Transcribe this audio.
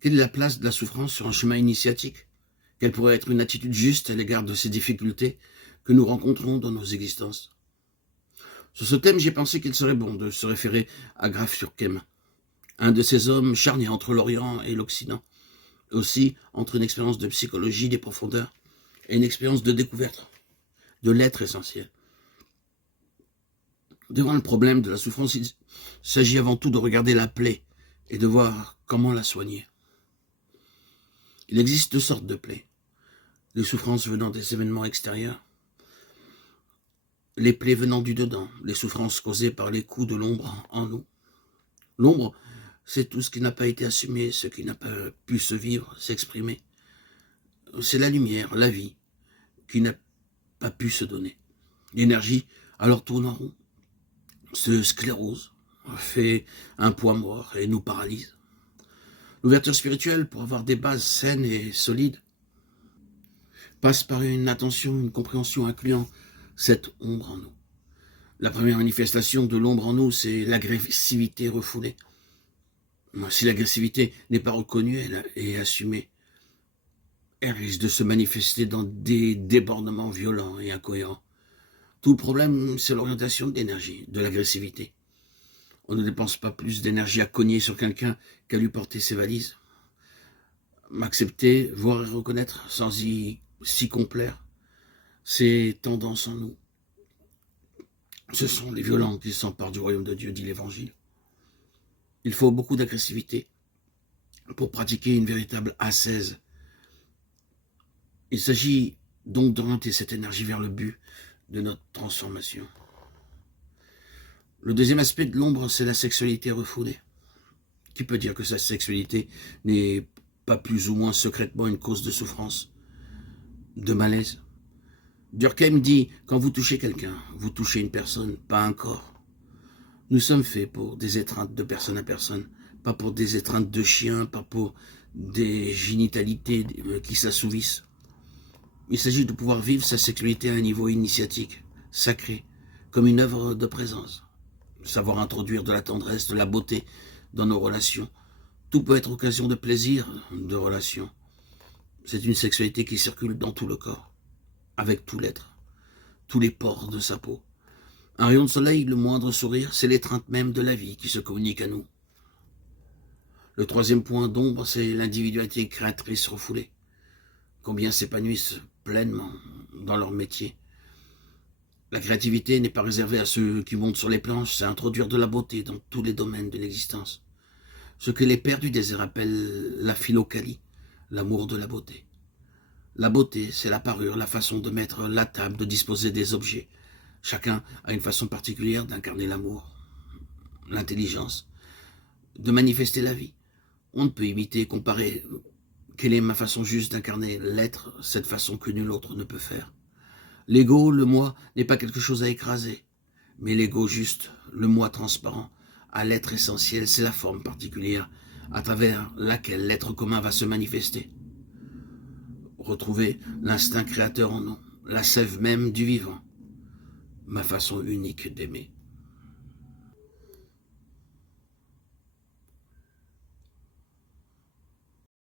Quelle est la place de la souffrance sur un chemin initiatique? Quelle pourrait être une attitude juste à l'égard de ces difficultés que nous rencontrons dans nos existences? Sur ce thème, j'ai pensé qu'il serait bon de se référer à Graf Turquem, un de ces hommes charniers entre l'Orient et l'Occident, aussi entre une expérience de psychologie des profondeurs et une expérience de découverte de l'être essentiel. Devant le problème de la souffrance, il s'agit avant tout de regarder la plaie et de voir comment la soigner. Il existe deux sortes de plaies. Les souffrances venant des événements extérieurs, les plaies venant du dedans, les souffrances causées par les coups de l'ombre en nous. L'ombre, c'est tout ce qui n'a pas été assumé, ce qui n'a pas pu se vivre, s'exprimer. C'est la lumière, la vie, qui n'a pas pu se donner. L'énergie, alors tourne en rond, se sclérose, fait un poids mort et nous paralyse. L'ouverture spirituelle, pour avoir des bases saines et solides, passe par une attention, une compréhension incluant cette ombre en nous. La première manifestation de l'ombre en nous, c'est l'agressivité refoulée. Si l'agressivité n'est pas reconnue et assumée, elle risque de se manifester dans des débordements violents et incohérents. Tout le problème, c'est l'orientation de l'énergie, de l'agressivité. On ne dépense pas plus d'énergie à cogner sur quelqu'un qu'à lui porter ses valises. M'accepter, voir et reconnaître sans s'y complaire, ces tendances en nous. Ce sont les violents qui s'emparent du royaume de Dieu, dit l'Évangile. Il faut beaucoup d'agressivité pour pratiquer une véritable ascèse. Il s'agit donc d'orienter cette énergie vers le but de notre transformation. Le deuxième aspect de l'ombre, c'est la sexualité refoulée. Qui peut dire que sa sexualité n'est pas plus ou moins secrètement une cause de souffrance, de malaise? Durkheim dit, quand vous touchez quelqu'un, vous touchez une personne, pas un corps. Nous sommes faits pour des étreintes de personne à personne, pas pour des étreintes de chiens, pas pour des génitalités qui s'assouvissent. Il s'agit de pouvoir vivre sa sexualité à un niveau initiatique, sacré, comme une œuvre de présence. Savoir introduire de la tendresse, de la beauté dans nos relations. Tout peut être occasion de plaisir, de relation. C'est une sexualité qui circule dans tout le corps, avec tout l'être, tous les pores de sa peau. Un rayon de soleil, le moindre sourire, c'est l'étreinte même de la vie qui se communique à nous. Le troisième point d'ombre, c'est l'individualité créatrice refoulée. Combien s'épanouissent pleinement dans leur métier. La créativité n'est pas réservée à ceux qui montent sur les planches, c'est introduire de la beauté dans tous les domaines de l'existence. Ce que les pères du désert appellent la philokalie, l'amour de la beauté. La beauté, c'est la parure, la façon de mettre la table, de disposer des objets. Chacun a une façon particulière d'incarner l'amour, l'intelligence, de manifester la vie. On ne peut imiter, comparer. Quelle est ma façon juste d'incarner l'être, cette façon que nul autre ne peut faire? L'ego, le moi, n'est pas quelque chose à écraser. Mais l'ego juste, le moi transparent, à l'être essentiel, c'est la forme particulière à travers laquelle l'être commun va se manifester. Retrouver l'instinct créateur en nous, la sève même du vivant, ma façon unique d'aimer.